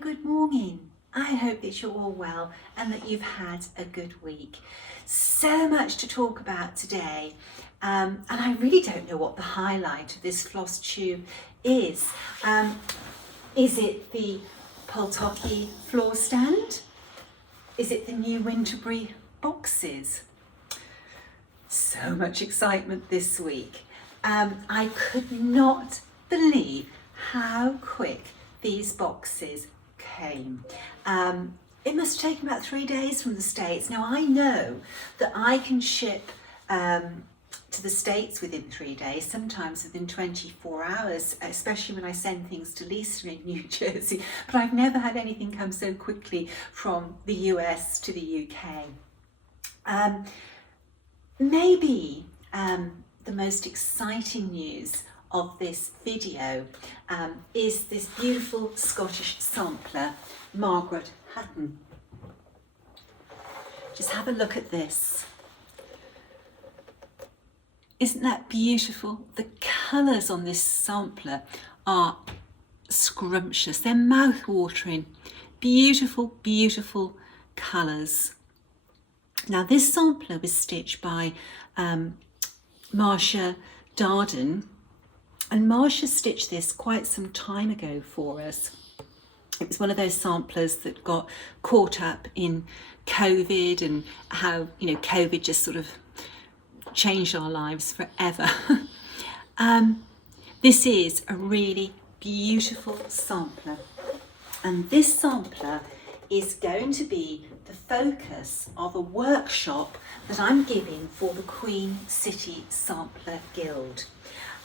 good morning. I hope that you're all well and that you've had a good week. So much to talk about today, and I really don't know what the highlight of this Flosstube is. Is it the Potoky floor stand? Is it the new Winterbury boxes? So much excitement this week. I could not believe how quick these boxes came. It must have taken about 3 days from the States. Now I know that I can ship to the States within 3 days, sometimes within 24 hours, especially when I send things to Lisa in New Jersey, but I've never had anything come so quickly from the US to the UK. Maybe the most exciting news of this video is this beautiful Scottish sampler, Margaret Hutton. Just have a look at this. Isn't that beautiful? The colours on this sampler are scrumptious. They're mouth-watering. Beautiful, beautiful colours. Now this sampler was stitched by Margaret Hutton, and Marcia stitched this quite some time ago for us. It was one of those samplers that got caught up in COVID and how, COVID just sort of changed our lives forever. This is a really beautiful sampler, and this sampler is going to be the focus of a workshop that I'm giving for the Queen City Sampler Guild.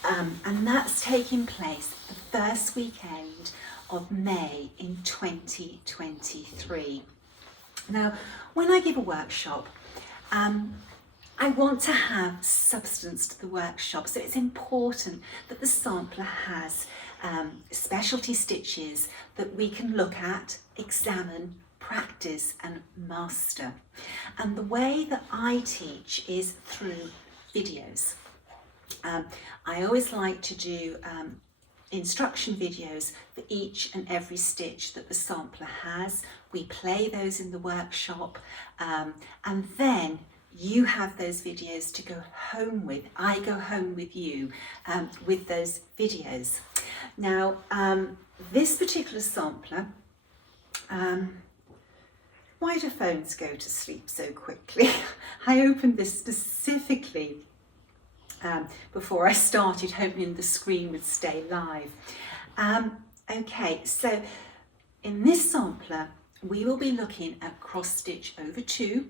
And that's taking place the first weekend of May in 2023. Now, when I give a workshop, I want to have substance to the workshop, so it's important that the sampler has specialty stitches that we can look at, examine, practice and master. And the way that I teach is through videos. I always like to do instruction videos for each and every stitch that the sampler has. We play those in the workshop, and then you have those videos to go home with. I go home with you with those videos. Now, this particular sampler, why do phones go to sleep so quickly? I opened this specifically before I started, hoping the screen would stay live. Okay, so in this sampler, we will be looking at cross stitch over 2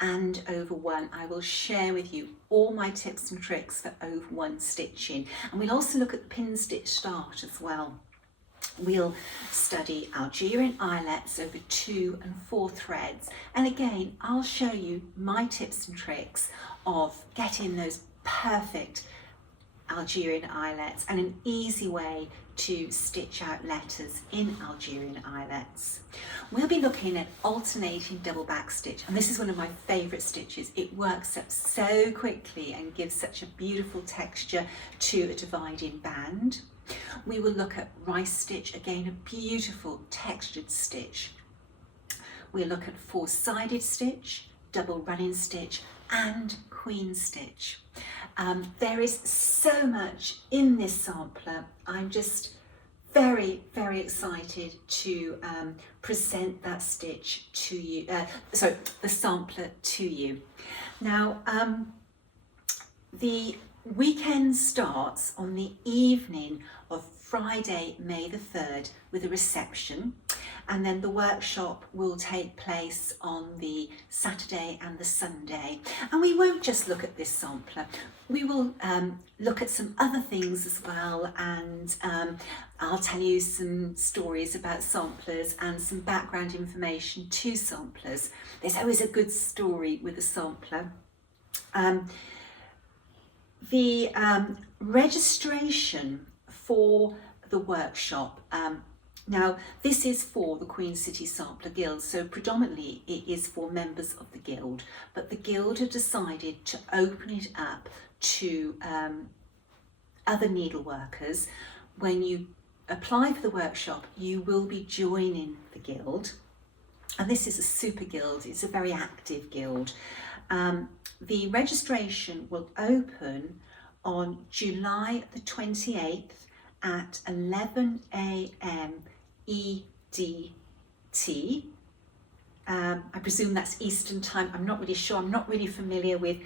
and over 1. I will share with you all my tips and tricks for over 1 stitching, and we'll also look at the pin stitch start as well. We'll study Algerian eyelets over 2 and 4 threads, and again I'll show you my tips and tricks of getting those perfect Algerian eyelets and an easy way to stitch out letters in Algerian eyelets. We'll be looking at alternating double backstitch, and this is one of my favourite stitches. It works up so quickly and gives such a beautiful texture to a dividing band. We will look at rice stitch, again a beautiful textured stitch. We'll look at 4-sided stitch, double running stitch and queen stitch. There is so much in this sampler. I'm just very, very excited to present that stitch to you, the sampler to you. Now, the weekend starts on the evening of Friday, May the 3rd with a reception, and then the workshop will take place on the Saturday and the Sunday. And we won't just look at this sampler, we will look at some other things as well, and I'll tell you some stories about samplers and some background information to samplers. There's always a good story with a sampler. The registration for the workshop, now this is for the Queen City Sampler Guild, so predominantly it is for members of the guild, but the guild have decided to open it up to other needleworkers when you apply for the workshop, you will be joining the guild. And this is a super guild, it's a very active guild. The registration will open on July the 28th at 11 a.m. EDT. I presume that's Eastern time. I'm not really sure. I'm not really familiar with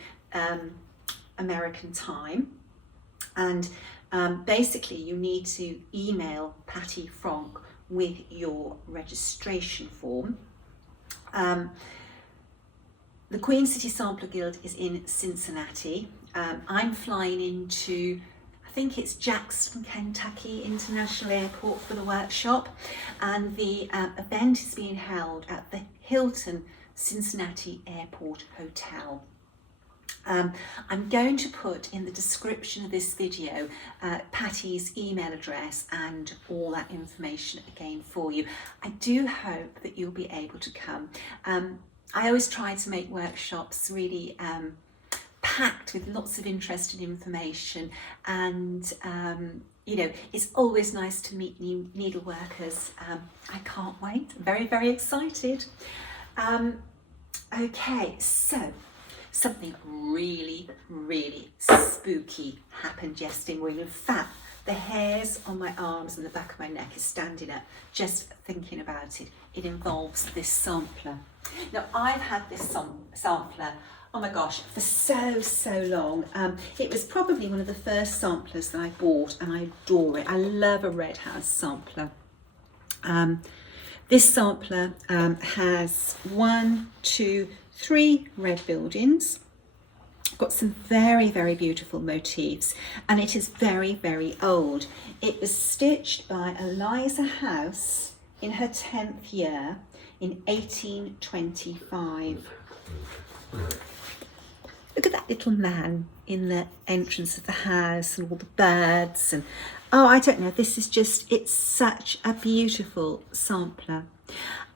American time. And basically you need to email Patty Franck with your registration form. The Queen City Sampler Guild is in Cincinnati. I'm flying into, I think it's Jackson, Kentucky International Airport for the workshop, and the event is being held at the Hilton Cincinnati Airport Hotel. I'm going to put in the description of this video Patty's email address and all that information again for you. I do hope that you'll be able to come. I always try to make workshops really packed with lots of interesting information, and you know, it's always nice to meet new needleworkers. I can't wait. I'm very, very excited. Okay, so something really, really spooky happened yesterday morning. In fact, the hairs on my arms and the back of my neck is standing up just thinking about it. It involves this sampler. Now, I've had this sampler, oh my gosh, for so long. It was probably one of the first samplers that I bought, and I adore it. I love a red house sampler. This sampler has 1, 2, 3 red buildings. Got some very, very beautiful motifs, and it is very, very old. It was stitched by Eliza House in her 10th year in 1825. Look at that little man in the entrance of the house and all the birds, and oh, I don't know, this is just, it's such a beautiful sampler.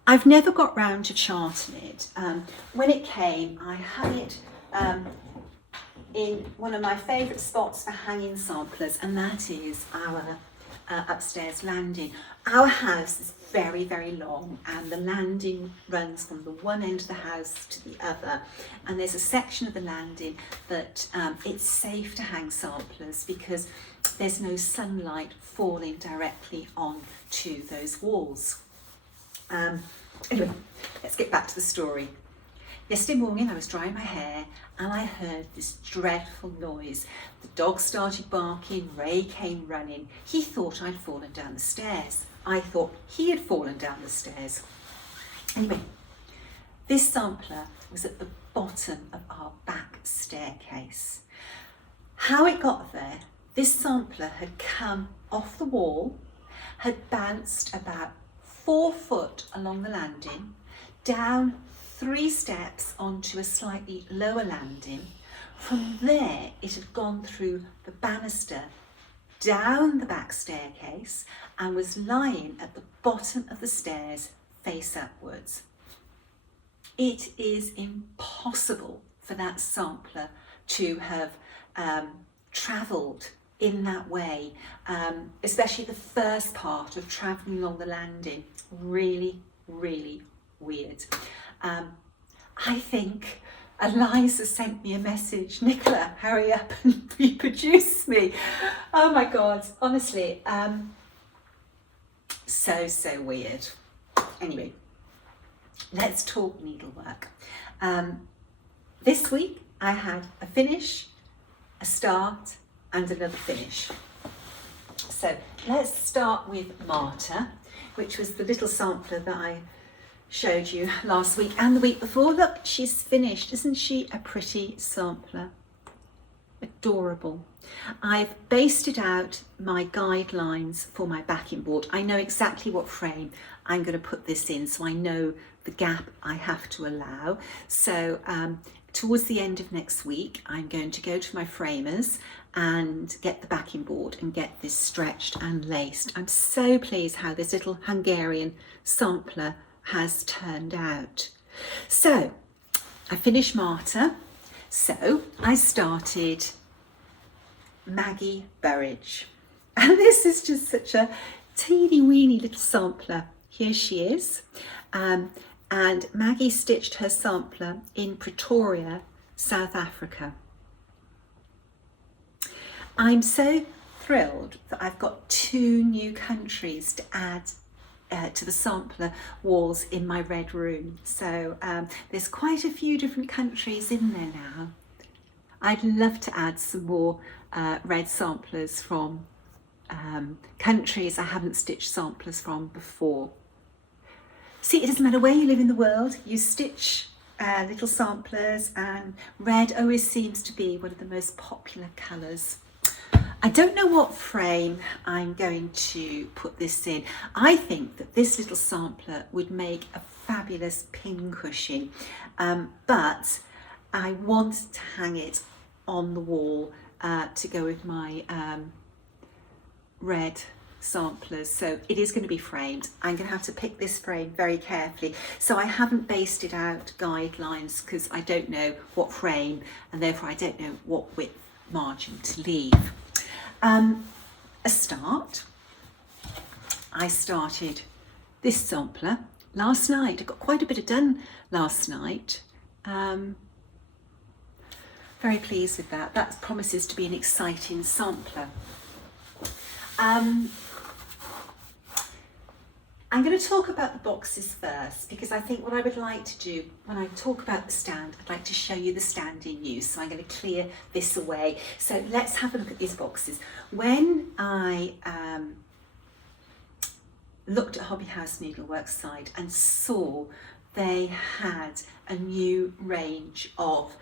I've never got round to charting it. When it came, I had it in one of my favourite spots for hanging samplers, and that is our upstairs landing. Our house is very, very long, and the landing runs from the one end of the house to the other, and there's a section of the landing that it's safe to hang samplers because there's no sunlight falling directly onto those walls. Anyway, let's get back to the story. Yesterday morning I was drying my hair and I heard this dreadful noise. The dog started barking, Ray came running. He thought I'd fallen down the stairs. I thought he had fallen down the stairs. Anyway, this sampler was at the bottom of our back staircase. How it got there, this sampler had come off the wall, had bounced about 4 foot along the landing, down 3 steps onto a slightly lower landing. From there, it had gone through the banister, down the back staircase, and was lying at the bottom of the stairs, face upwards. It is impossible for that sampler to have travelled in that way, especially the first part of travelling along the landing. Really, really weird. I think Eliza sent me a message, Nicola, hurry up and reproduce me. Oh my God, honestly, so weird. Anyway, let's talk needlework. This week I had a finish, a start, and another finish. So let's start with Marta, which was the little sampler that I showed you last week and the week before. Look, she's finished. Isn't she a pretty sampler? Adorable. I've basted out my guidelines for my backing board. I know exactly what frame I'm going to put this in, so I know the gap I have to allow. So towards the end of next week, I'm going to go to my framers and get the backing board and get this stretched and laced. I'm so pleased how this little Hungarian sampler has turned out. So I finished Marta, so I started Maggie Burridge, and this is just such a teeny weeny little sampler. Here she is. And Maggie stitched her sampler in Pretoria, South Africa. I'm so thrilled that I've got 2 new countries to add to the sampler walls in my red room. So there's quite a few different countries in there now. I'd love to add some more red samplers from countries I haven't stitched samplers from before. See, it doesn't matter where you live in the world, you stitch little samplers, and red always seems to be one of the most popular colours. I don't know what frame I'm going to put this in. I think that this little sampler would make a fabulous pin cushion, but I want to hang it on the wall to go with my red samplers, so it is going to be framed. I'm going to have to pick this frame very carefully, so I haven't basted out guidelines because I don't know what frame and therefore I don't know what width margin to leave. A start, I started this sampler last night. I got quite a bit done last night. Very pleased with that. That promises to be an exciting sampler. I'm going to talk about the boxes first, because I think what I would like to do when I talk about the stand, I'd like to show you the stand in use. So I'm going to clear this away. So let's have a look at these boxes. When I looked at Hobby House Needlework's site and saw they had a new range of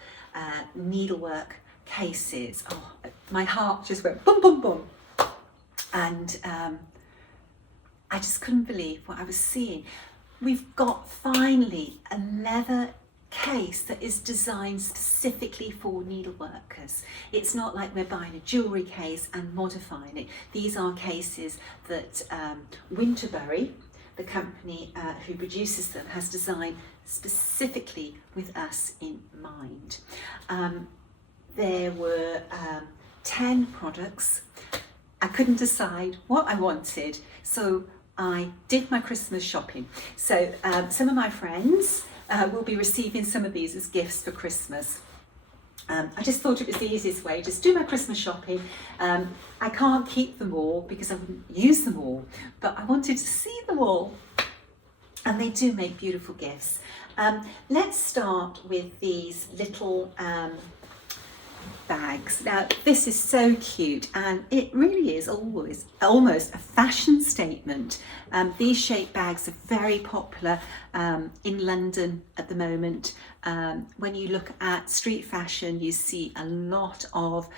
needlework cases, oh, my heart just went boom, boom, boom. And I just couldn't believe what I was seeing. We've got finally a leather case that is designed specifically for needleworkers. It's not like we're buying a jewellery case and modifying it. These are cases that Winterbury, the company who produces them, has designed specifically with us in mind. There were 10 products. I couldn't decide what I wanted, so I did my Christmas shopping. So some of my friends will be receiving some of these as gifts for Christmas. I just thought it was the easiest way, just do my Christmas shopping. I can't keep them all because I wouldn't use them all, but I wanted to see them all. And they do make beautiful gifts. Let's start with these little bags. Now this is so cute, and it really is almost a fashion statement. These shape bags are very popular in London at the moment. When you look at street fashion, you see a lot of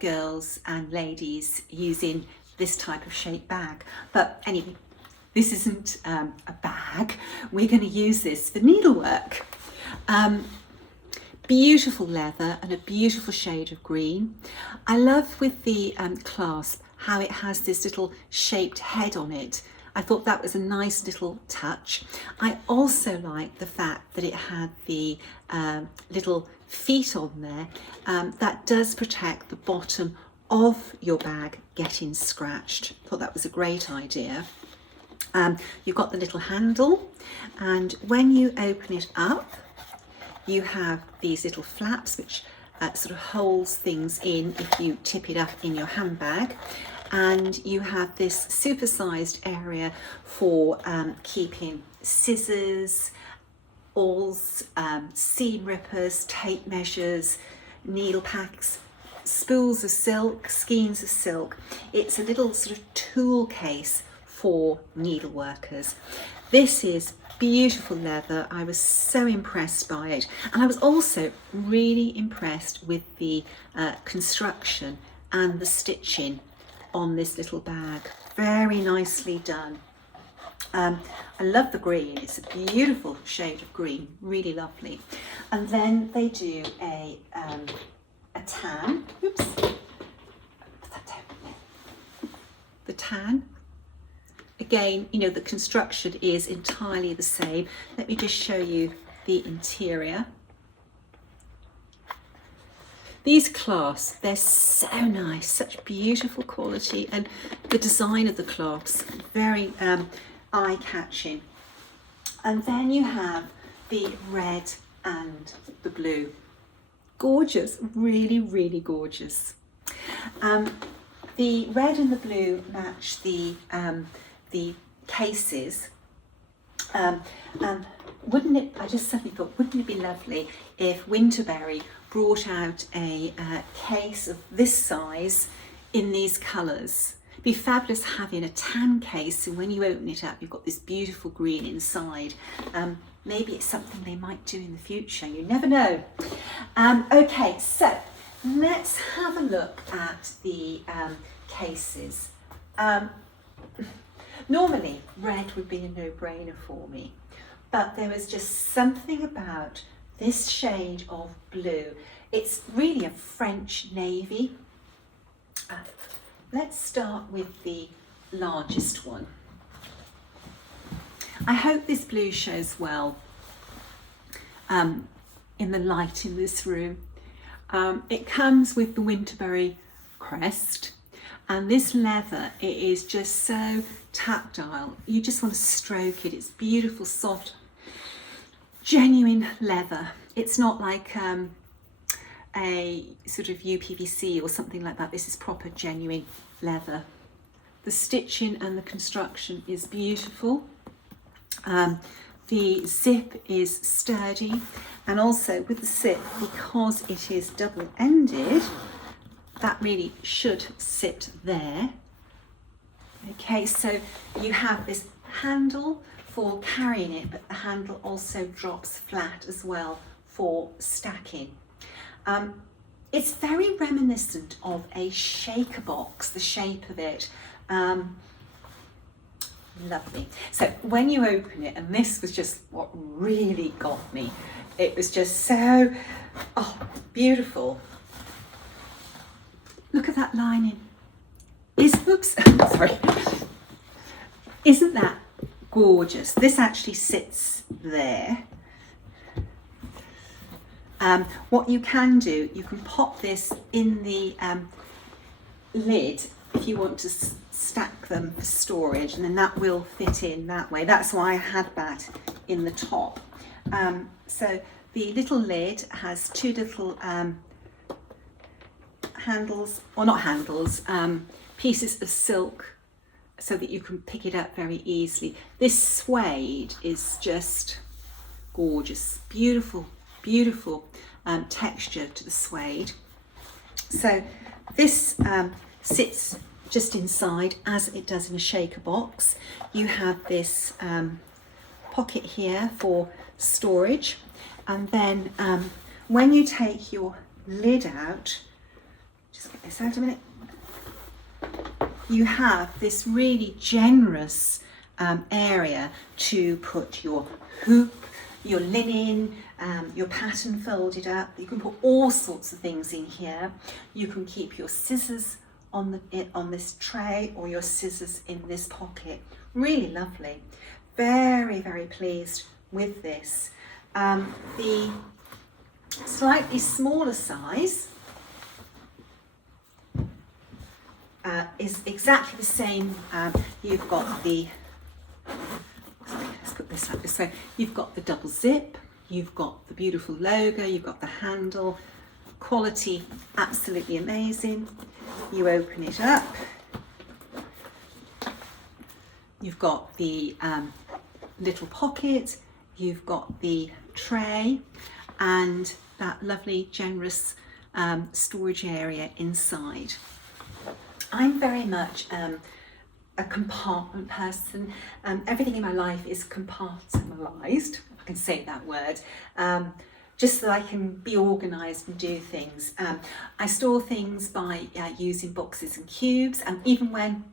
girls and ladies using this type of shape bag. But anyway, this isn't a bag. We're going to use this for needlework. Beautiful leather and a beautiful shade of green. I love with the clasp how it has this little shaped head on it. I thought that was a nice little touch. I also like the fact that it had the little feet on there. That does protect the bottom of your bag getting scratched. I thought that was a great idea. You've got the little handle, and when you open it up, you have these little flaps which sort of holds things in if you tip it up in your handbag, and you have this supersized area for keeping scissors, awls, seam rippers, tape measures, needle packs, spools of silk, skeins of silk. It's a little sort of tool case for needleworkers. This is beautiful leather. I was so impressed by it, and I was also really impressed with the construction and the stitching on this little bag. Very nicely done. I love the green. It's a beautiful shade of green, really lovely. And then they do a tan. Oops. The tan. Again, you know, the construction is entirely the same. Let me just show you the interior. These clasps, they're so nice, such beautiful quality, and the design of the clasps, very eye-catching. And then you have the red and the blue. Gorgeous, really, really gorgeous. The red and the blue match the cases. And wouldn't it, I just suddenly thought, wouldn't it be lovely if Winterbury brought out a case of this size in these colours? It'd be fabulous having a tan case, and when you open it up, you've got this beautiful green inside. Maybe it's something they might do in the future, you never know. Okay, so let's have a look at the cases. Normally, red would be a no-brainer for me, but there was just something about this shade of blue. It's really a French navy. Let's start with the largest one. I hope this blue shows well in the light in this room. It comes with the Winterbury crest, and this leather, it is just so tactile. You just want to stroke it. It's beautiful, soft, genuine leather. It's not like a sort of UPVC or something like that. This is proper, genuine leather. The stitching and the construction is beautiful. The zip is sturdy, and also with the zip, because it is double-ended, that really should sit there. Okay, so you have this handle for carrying it, but the handle also drops flat as well for stacking. It's very reminiscent of a shaker box, the shape of it. Lovely. So when you open it, and this was just what really got me, it was just so, oh, beautiful. Look at that lining. Oops, sorry. Isn't that gorgeous? This actually sits there. What you can do, you can pop this in the lid if you want to stack them for storage, and then that will fit in that way. That's why I had that in the top. So the little lid has two little handles, or not handles, pieces of silk, so that you can pick it up very easily. This suede is just gorgeous, beautiful, beautiful texture to the suede. So this sits just inside, as it does in a shaker box. You have this pocket here for storage, and then when you take your lid out, just get this out a minute, you have this really generous area to put your hoop, your linen, your pattern folded up. You can put all sorts of things in here. You can keep your scissors on this tray, or your scissors in this pocket. Really lovely. Very, very pleased with this. The slightly smaller size is exactly the same. You've got the, sorry, let's put this up this way. You've got the double zip, you've got the beautiful logo, you've got the handle. Quality absolutely amazing. You open it up, you've got the little pocket, you've got the tray, and that lovely generous storage area inside. I'm very much a compartment person. Everything in my life is compartmentalised, if I can say that word, just so that I can be organised and do things. I store things by using boxes and cubes, and even when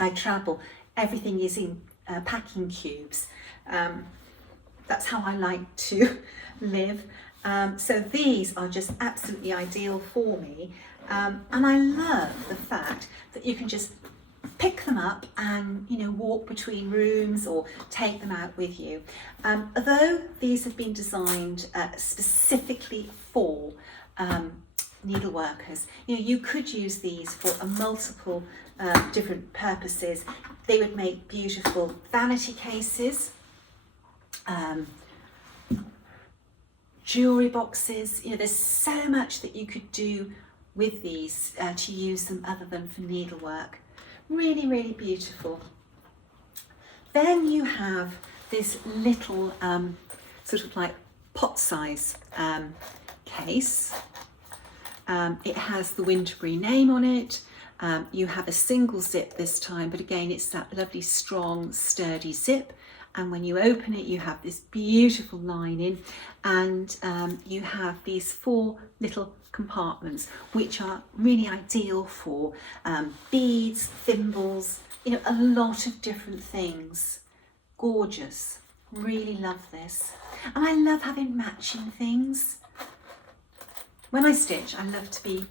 I travel, everything is in packing cubes. That's how I like to live. So these are just absolutely ideal for me. And I love the fact that you can just pick them up and, you know, walk between rooms or take them out with you. Although these have been designed specifically for needleworkers, you know, you could use these for a multiple different purposes. They would make beautiful vanity cases, jewellery boxes. You know, there's so much that you could do with these to use them other than for needlework. Really, really beautiful. Then you have this little sort of like pot size case. It has the Winterbury name on it. You have a single zip this time, but again, it's that lovely, strong, sturdy zip. And when you open it, you have this beautiful lining, and you have these 4 little compartments, which are really ideal for beads, thimbles, you know, a lot of different things. Gorgeous. Really love this. And I love having matching things. When I stitch, I love to be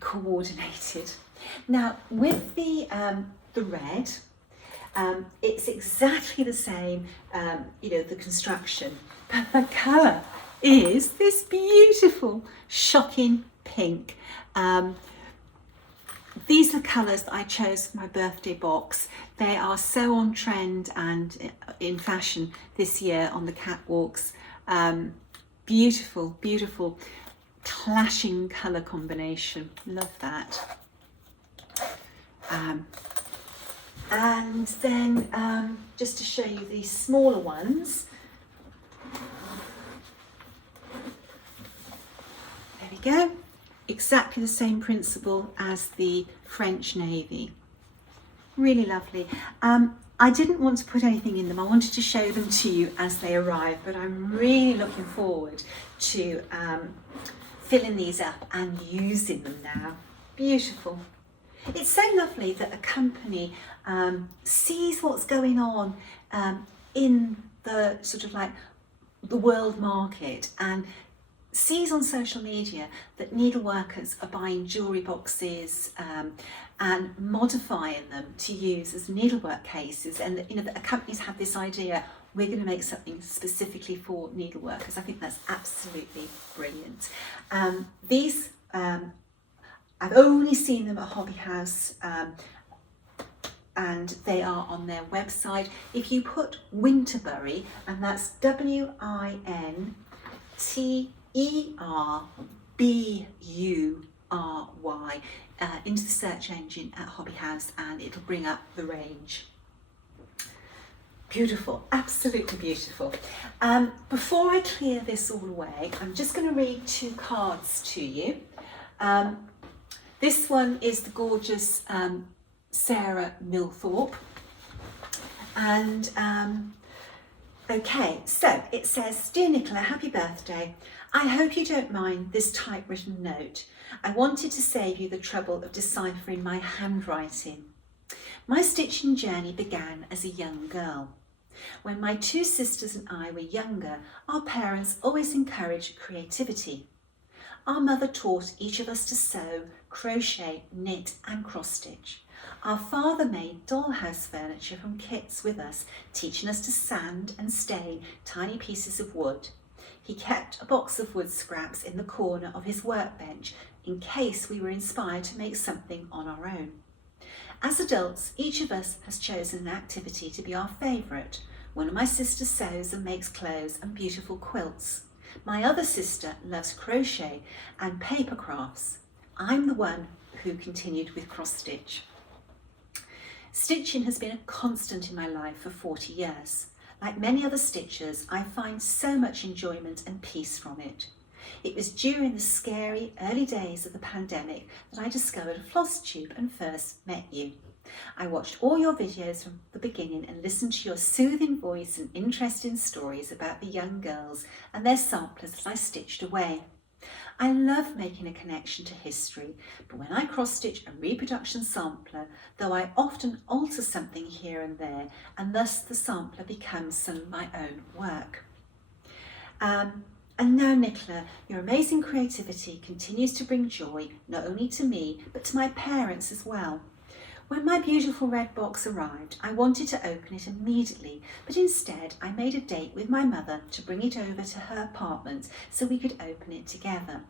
coordinated. Now, with the red, it's exactly the same, you know, the construction, but the colour is this beautiful, shocking pink. These are colours that I chose for my birthday box. They are so on trend and in fashion this year on the catwalks. Beautiful, beautiful, clashing colour combination. Love that. And then just to show you these smaller ones. There we go. Exactly the same principle as the French Navy. Really lovely. I didn't want to put anything in them. I wanted to show them to you as they arrive, but I'm really looking forward to filling these up and using them now. Beautiful. It's so lovely that a company sees what's going on in the sort of like the world market and sees on social media that needleworkers are buying jewellery boxes and modifying them to use as needlework cases, and you know that companies have this idea, we're going to make something specifically for needleworkers. I think that's absolutely brilliant. These I've only seen them at Hobby House, and they are on their website. If you put Winterbury, and that's WINTERBURY, into the search engine at Hobby House, and it'll bring up the range. Beautiful, absolutely beautiful. Before I clear this all away, I'm just going to read 2 cards to you. This one is the gorgeous Sarah Milthorpe, and okay, so it says, "Dear Nicola, happy birthday. I hope you don't mind this typewritten note. I wanted to save you the trouble of deciphering my handwriting. My stitching journey began as a young girl. When my 2 sisters and I were younger, our parents always encouraged creativity. Our mother taught each of us to sew, crochet, knit and cross-stitch. Our father made dollhouse furniture from kits with us, teaching us to sand and stain tiny pieces of wood. He kept a box of wood scraps in the corner of his workbench in case we were inspired to make something on our own. As adults, each of us has chosen an activity to be our favourite. One of my sisters sews and makes clothes and beautiful quilts. My other sister loves crochet and paper crafts. I'm the one who continued with cross-stitch. Stitching has been a constant in my life for 40 years. Like many other stitchers, I find so much enjoyment and peace from it. It was during the scary early days of the pandemic that I discovered Flosstube and first met you. I watched all your videos from the beginning and listened to your soothing voice and interesting stories about the young girls and their samplers that I stitched away. I love making a connection to history, but when I cross-stitch a reproduction sampler, though I often alter something here and there, and thus the sampler becomes some of my own work. And now, Nicola, your amazing creativity continues to bring joy not only to me, but to my parents as well. When my beautiful red box arrived, I wanted to open it immediately, but instead I made a date with my mother to bring it over to her apartment so we could open it together.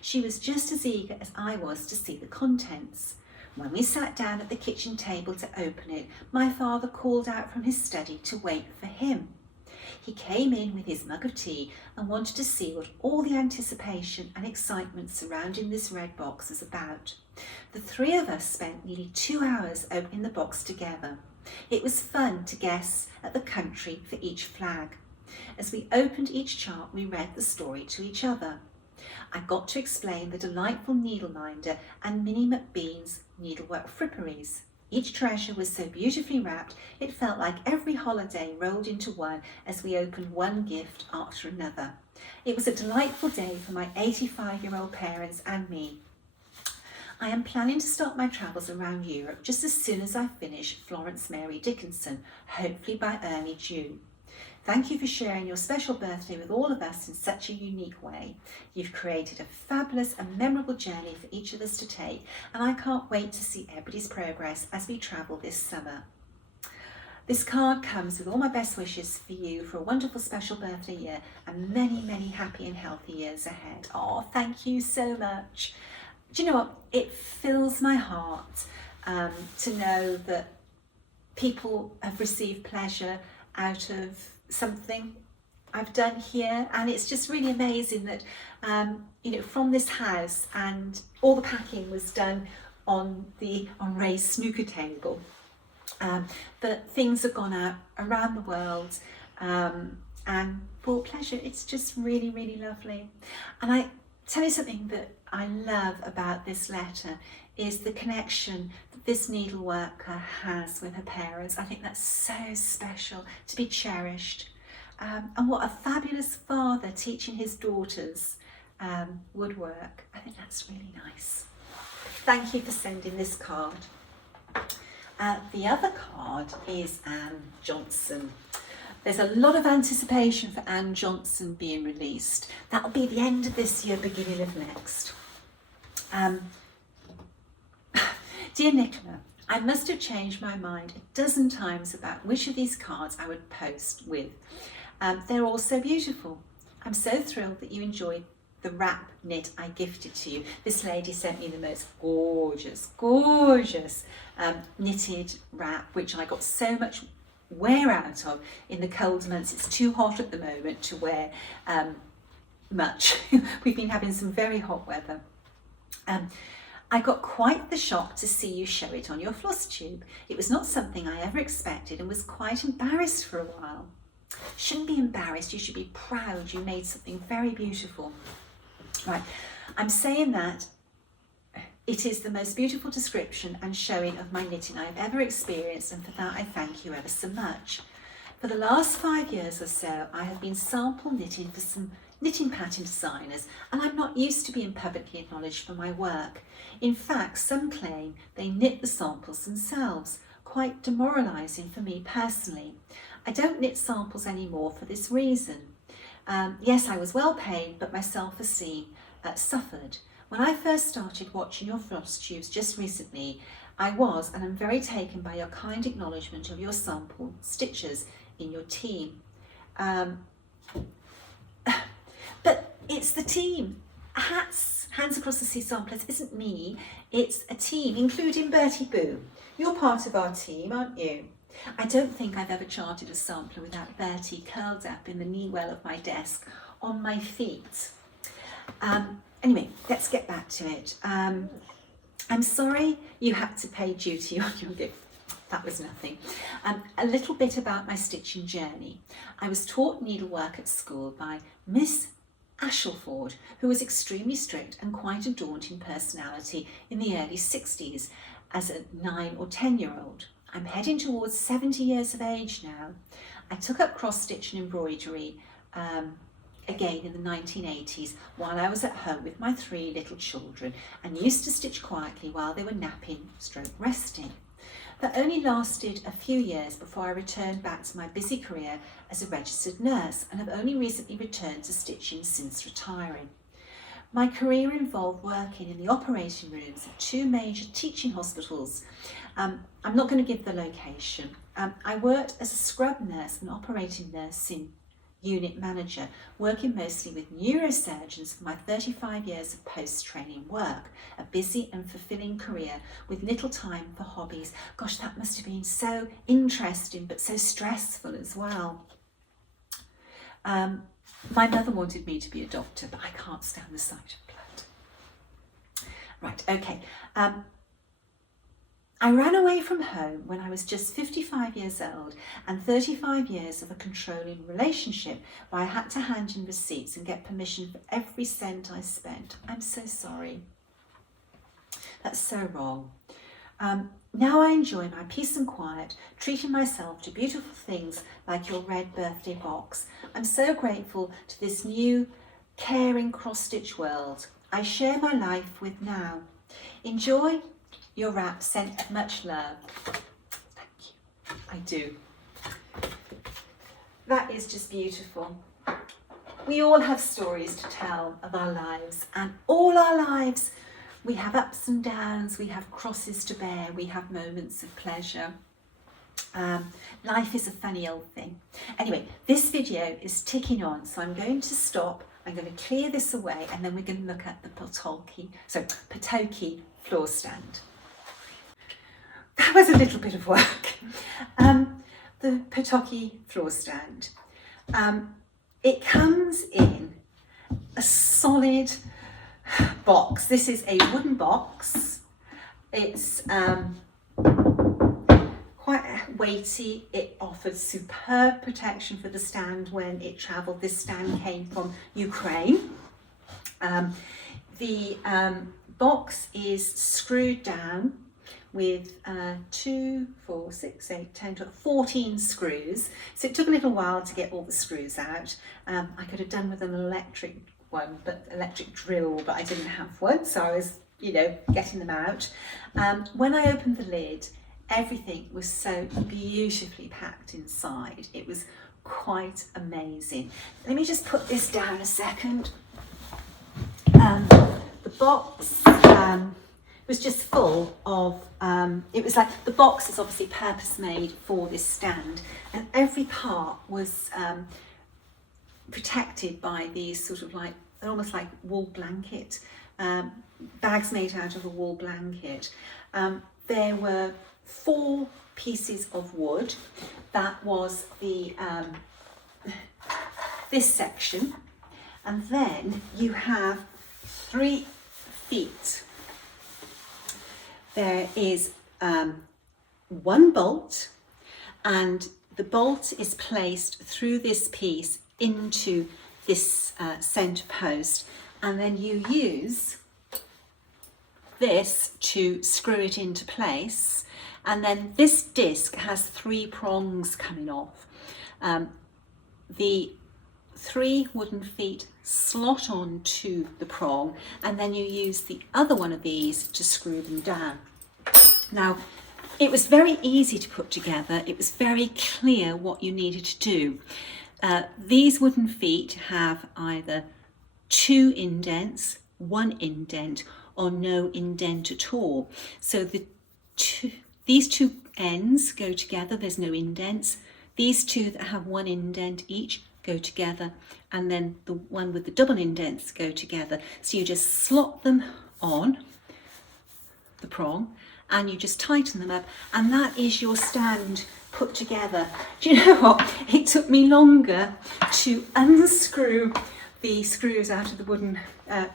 She was just as eager as I was to see the contents. When we sat down at the kitchen table to open it, my father called out from his study to wait for him. He came in with his mug of tea and wanted to see what all the anticipation and excitement surrounding this red box was about. The three of us spent nearly 2 hours opening the box together. It was fun to guess at the country for each flag. As we opened each chart, we read the story to each other. I got to explain the delightful needleminder and Minnie McBean's needlework fripperies. Each treasure was so beautifully wrapped, it felt like every holiday rolled into one as we opened one gift after another. It was a delightful day for my 85-year-old parents and me. I am planning to start my travels around Europe just as soon as I finish Florence Mary Dickinson, hopefully by early June. Thank you for sharing your special birthday with all of us in such a unique way. You've created a fabulous and memorable journey for each of us to take, and I can't wait to see everybody's progress as we travel this summer. This card comes with all my best wishes for you for a wonderful special birthday year and many, many happy and healthy years ahead. Oh, thank you so much. Do you know what? It fills my heart to know that people have received pleasure out of something I've done here, and it's just really amazing that from this house, and all the packing was done on Ray's snooker table, that things have gone out around the world and brought pleasure. It's just really, really lovely. And I tell you something that I love about this letter is the connection that this needleworker has with her parents. I think that's so special to be cherished. And what a fabulous father teaching his daughters woodwork. I think that's really nice. Thank you for sending this card. The other card is Anne Johnson. There's a lot of anticipation for Anne Johnson being released. That'll be the end of this year, beginning of next. Dear Nicola, I must have changed my mind a dozen times about which of these cards I would post with. They're all so beautiful. I'm so thrilled that you enjoyed the wrap knit I gifted to you. This lady sent me the most gorgeous knitted wrap, which I got so much wear out of in the cold months. It's too hot at the moment to wear much. We've been having some very hot weather. I got quite the shock to see you show it on your Flosstube. It was not something I ever expected and was quite embarrassed for a while. Shouldn't be embarrassed, you should be proud you made something very beautiful. Right, I'm saying that it is the most beautiful description and showing of my knitting I've ever experienced, and for that I thank you ever so much. For the last 5 years or so, I have been sample knitting for some knitting pattern designers, and I'm not used to being publicly acknowledged for my work. In fact, some claim they knit the samples themselves, quite demoralising for me personally. I don't knit samples anymore for this reason. Yes, I was well paid, but my self-esteem suffered. When I first started watching your Flosstubes just recently, I was and am very taken by your kind acknowledgement of your sample stitches in your team. But it's the team. Hands Across the Sea Samplers isn't me, it's a team, including Bertie Boo. You're part of our team, aren't you? I don't think I've ever charted a sampler without Bertie curled up in the knee well of my desk on my feet. Anyway, let's get back to it. I'm sorry you had to pay duty on your gift. That was nothing. A little bit about my stitching journey. I was taught needlework at school by Miss Ashleford, who was extremely strict and quite a daunting personality in the early 60s as a 9 or 10-year-old. I'm heading towards 70 years of age now. I took up cross-stitch and embroidery again in the 1980s while I was at home with my 3 little children and used to stitch quietly while they were napping / resting. That only lasted a few years before I returned back to my busy career as a registered nurse, and have only recently returned to stitching since retiring. My career involved working in the operating rooms of 2 major teaching hospitals. I'm not going to give the location. I worked as a scrub nurse and operating nurse in unit manager, working mostly with neurosurgeons for my 35 years of post-training work, a busy and fulfilling career with little time for hobbies. Gosh, that must have been so interesting, but so stressful as well. My mother wanted me to be a doctor, but I can't stand the sight of blood. Right, okay. I ran away from home when I was just 55 years old and 35 years of a controlling relationship where I had to hand in receipts and get permission for every cent I spent. I'm so sorry. That's so wrong. Now I enjoy my peace and quiet, treating myself to beautiful things like your red birthday box. I'm so grateful to this new, caring cross-stitch world I share my life with now. Enjoy your wrap, sent much love. Thank you. I do. That is just beautiful. We all have stories to tell of our lives, and all our lives we have ups and downs, we have crosses to bear, we have moments of pleasure. Life is a funny old thing. Anyway, this video is ticking on, so I'm going to stop. I'm going to clear this away, and then we're going to look at the Potoky floor stand. That was a little bit of work. The Potoky floor stand. It comes in a solid box. This is a wooden box. It's quite weighty. It offers superb protection for the stand when it travelled. This stand came from Ukraine. The box is screwed down with 2, 4, 6, 8, 10, 12, 14 screws. So it took a little while to get all the screws out. I could have done with an electric drill, but I didn't have one, so I was, getting them out. When I opened the lid, everything was so beautifully packed inside. It was quite amazing. Let me just put this down a second. The box was just full of, it was like, the box is obviously purpose made for this stand, and every part was protected by these sort of like, they're almost like wool blanket, bags made out of a wool blanket. There were 4 pieces of wood. That was the this section, and then you have 3 feet. There is 1 bolt, and the bolt is placed through this piece into this centre post, and then you use this to screw it into place, and then this disc has 3 prongs coming off. The 3 wooden feet slot onto the prong, and then you use the other one of these to screw them down. Now, it was very easy to put together. It was very clear what you needed to do. These wooden feet have either 2 indents, 1 indent, or no indent at all. So these 2 ends go together, there's no indents. These 2 that have 1 indent each go together, and then the one with the double indents go together. So you just slot them on the prong, and you just tighten them up, and that is your stand put together. Do you know what? It took me longer to unscrew the screws out of the wooden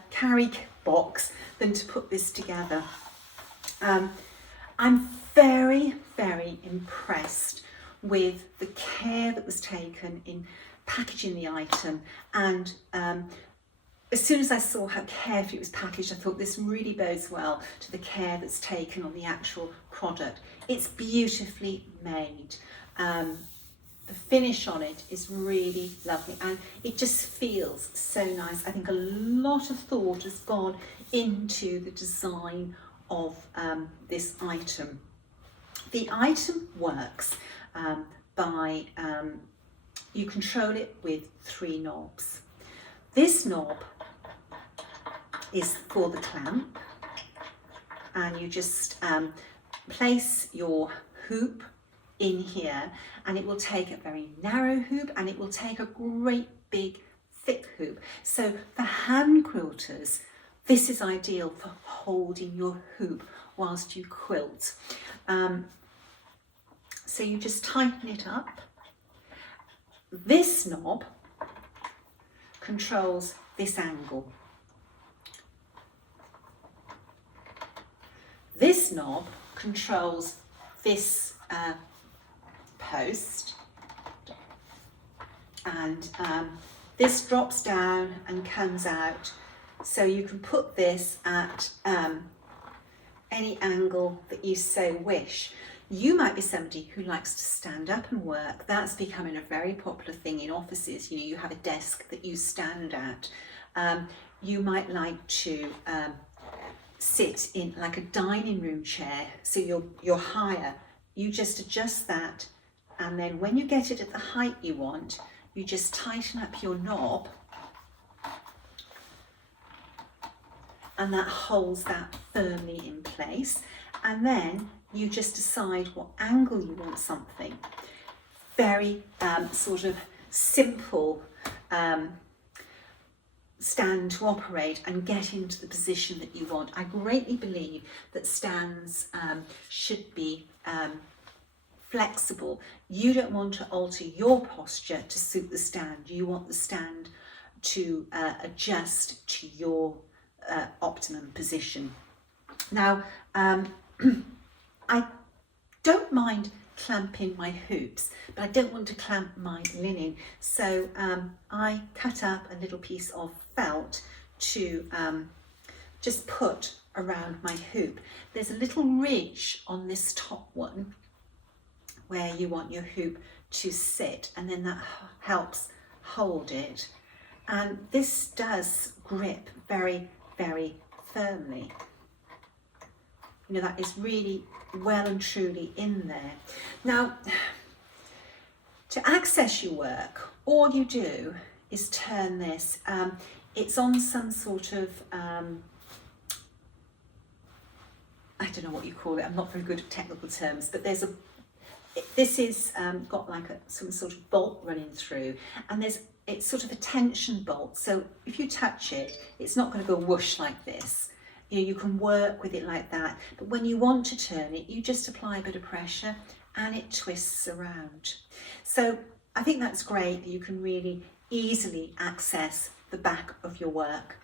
carry box than to put this together. I'm very, very impressed with the care that was taken in packaging the item, and as soon as I saw how carefully it was packaged, I thought this really bodes well to the care that's taken on the actual product. It's beautifully made. The finish on it is really lovely, and it just feels so nice. I think a lot of thought has gone into the design of this item. The item works by, you control it with 3 knobs. This knob is for the clamp, and you just place your hoop in here, and it will take a very narrow hoop and it will take a great big thick hoop. So for hand quilters, this is ideal for holding your hoop whilst you quilt. So you just tighten it up. This knob controls this angle. This knob controls this post, and this drops down and comes out, so you can put this at any angle that you so wish. You might be somebody who likes to stand up and work. That's becoming a very popular thing in offices. You know, you have a desk that you stand at. You might like to sit in like a dining room chair, so you're higher. You just adjust that, and then when you get it at the height you want, you just tighten up your knob, and that holds that firmly in place. And then you just decide what angle you want something. Very sort of simple stand to operate and get into the position that you want. I greatly believe that stands should be flexible. You don't want to alter your posture to suit the stand. You want the stand to adjust to your optimum position. Now, I don't mind clamping my hoops, but I don't want to clamp my linen. So I cut up a little piece of felt to just put around my hoop. There's a little ridge on this top one where you want your hoop to sit, and then that helps hold it. And this does grip very, very firmly. You know, that is really well and truly in there. Now, to access your work, all you do is turn this. It's on some sort of, I don't know what you call it, I'm not very good at technical terms, but this is got like some sort of bolt running through, and it's sort of a tension bolt. So if you touch it, it's not going to go whoosh like this. You know, you can work with it like that, but when you want to turn it, you just apply a bit of pressure and it twists around. So I think that's great that you can really easily access the back of your work.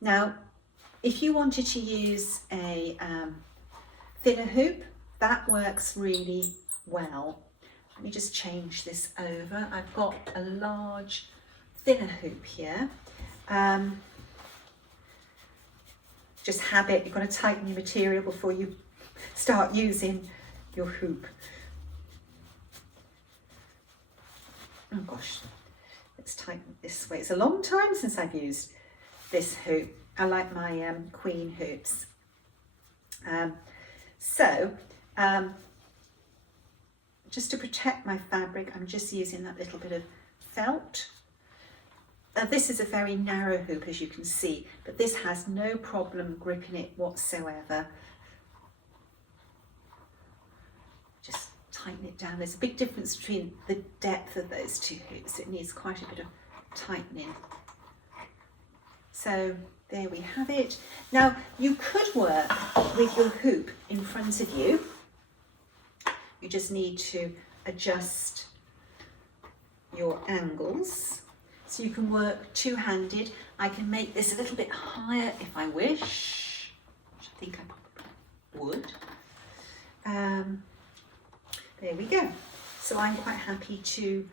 Now, if you wanted to use a thinner hoop, that works really well. Let me just change this over. I've got a large thinner hoop here. Just habit, you've got to tighten your material before you start using your hoop. Oh gosh, let's tighten it this way. It's a long time since I've used this hoop. I like my queen hoops. Just to protect my fabric, I'm just using that little bit of felt. This is a very narrow hoop, as you can see, but this has no problem gripping it whatsoever. Just tighten it down. There's a big difference between the depth of those two hoops. It needs quite a bit of tightening. So there we have it. Now, you could work with your hoop in front of you. You just need to adjust your angles. So you can work two-handed. I can make this a little bit higher if I wish, which I think I probably would. There we go. So I'm quite happy to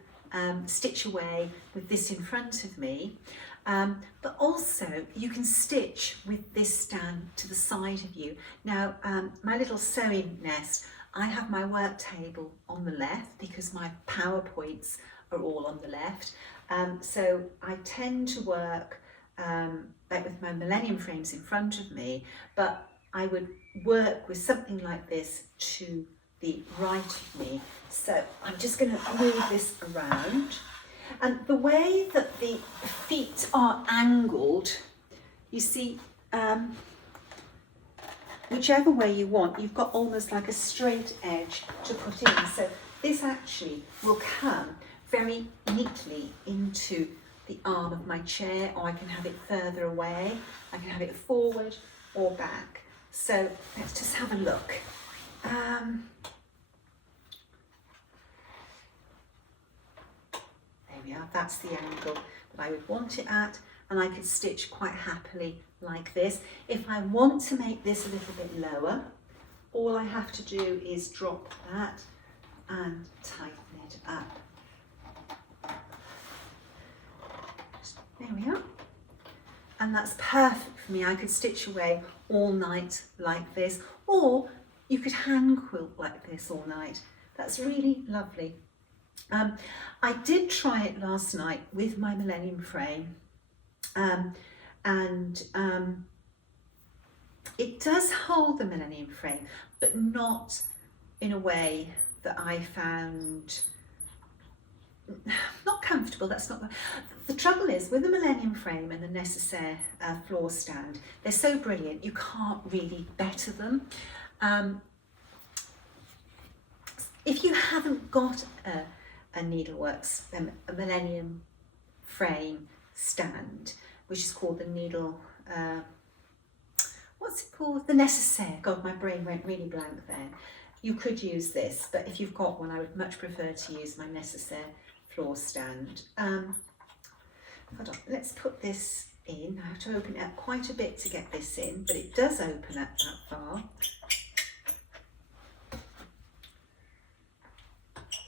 stitch away with this in front of me. But also you can stitch with this stand to the side of you. Now, my little sewing nest, I have my work table on the left because my PowerPoints are all on the left. So I tend to work like with my Millennium frames in front of me, but I would work with something like this to the right of me. So I'm just going to move this around. And the way that the feet are angled, you see, whichever way you want, you've got almost like a straight edge to put in. So this actually will come very neatly into the arm of my chair, or I can have it further away. I can have it forward or back. So let's just have a look. There we are, that's the angle that I would want it at, and I could stitch quite happily like this. If I want to make this a little bit lower, all I have to do is drop that and tighten it up. There we are. And that's perfect for me. I could stitch away all night like this, or you could hand quilt like this all night. That's really lovely. I did try it last night with my Millennium frame, it does hold the Millennium frame, but not in a way that I found not comfortable. That's not the trouble is with the Millennium frame and the Necessaire floor stand. They're so brilliant, you can't really better them. If you haven't got a needleworks, a Millennium frame stand, which is called the needle, what's it called? The Necessaire. God, my brain went really blank there. You could use this, but if you've got one, I would much prefer to use my Necessaire floor stand. Hold on, let's put this in. I have to open it up quite a bit to get this in, but it does open up that far.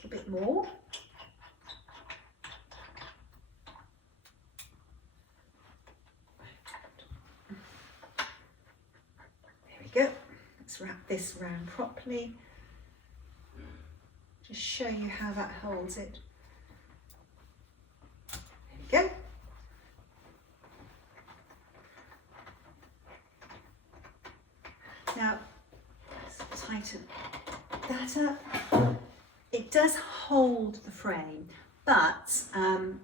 A bit more. There we go. Let's wrap this round properly. Just show you how that holds it. There we go. Now, let's tighten that up. It does hold the frame, but second,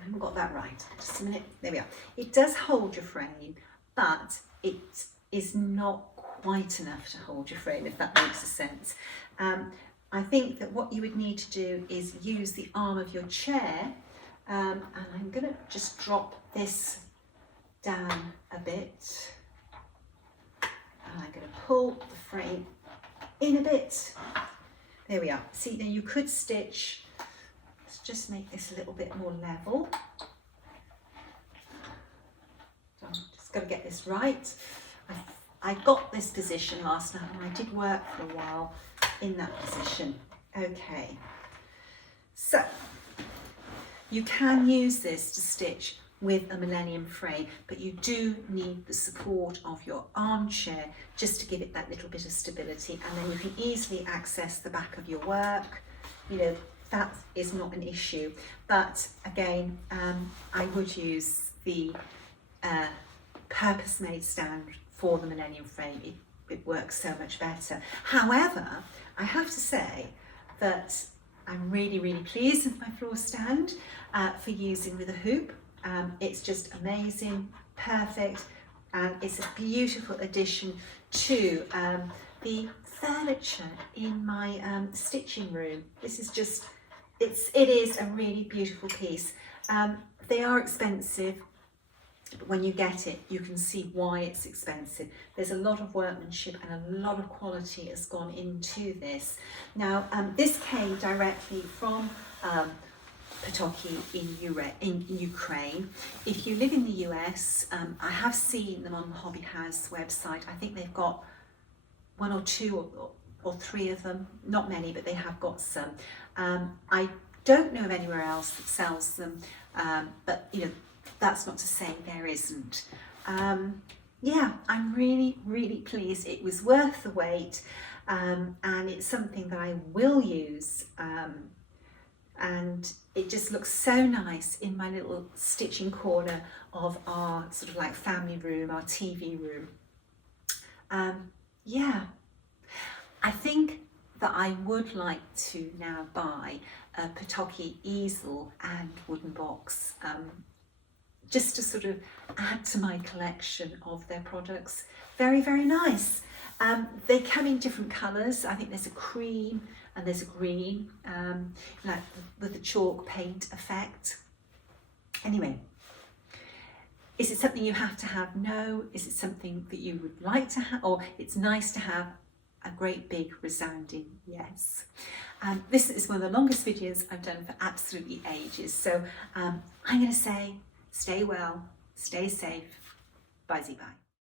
I haven't got that right. Just a minute. There we are. It does hold your frame, but it is not quite enough to hold your frame, if that makes sense. I think that what you would need to do is use the arm of your chair, and I'm going to just drop this down a bit, and I'm going to pull the frame in a bit. There we are. See, now you could stitch. Let's just make this a little bit more level. So I'm just got to get this right. I got this position last night, and I did work for a while in that position. Okay, so you can use this to stitch with a Millennium frame, but you do need the support of your armchair just to give it that little bit of stability, and then you can easily access the back of your work. You know, that is not an issue. But again, I would use the purpose-made stand for the Millennium frame. It works so much better. However, I have to say that I'm really, really pleased with my floor stand for using with a hoop. It's just amazing, perfect, and it's a beautiful addition to the furniture in my stitching room. This is just, it is a really beautiful piece. They are expensive, but when you get it, you can see why it's expensive. There's a lot of workmanship and a lot of quality has gone into this. Now, this came directly from Potoky in Ukraine. If you live in the US, I have seen them on the Hobby House website. I think they've got one or two or three of them, not many, but they have got some. I don't know of anywhere else that sells them, but you know, that's not to say there isn't. Yeah, I'm really, really pleased. It was worth the wait, and it's something that I will use. And it just looks so nice in my little stitching corner of our sort of like family room, our TV room. Yeah, I think that I would like to now buy a Potoky easel and wooden box just to sort of add to my collection of their products. Very, very nice. They come in different colours. I think there's a cream and there's a green, like with the chalk paint effect. Anyway, is it something you have to have? No. Is it something that you would like to have, or it's nice to have? A great big resounding yes. This is one of the longest videos I've done for absolutely ages. So I'm going to say, stay well, stay safe, bye-bye.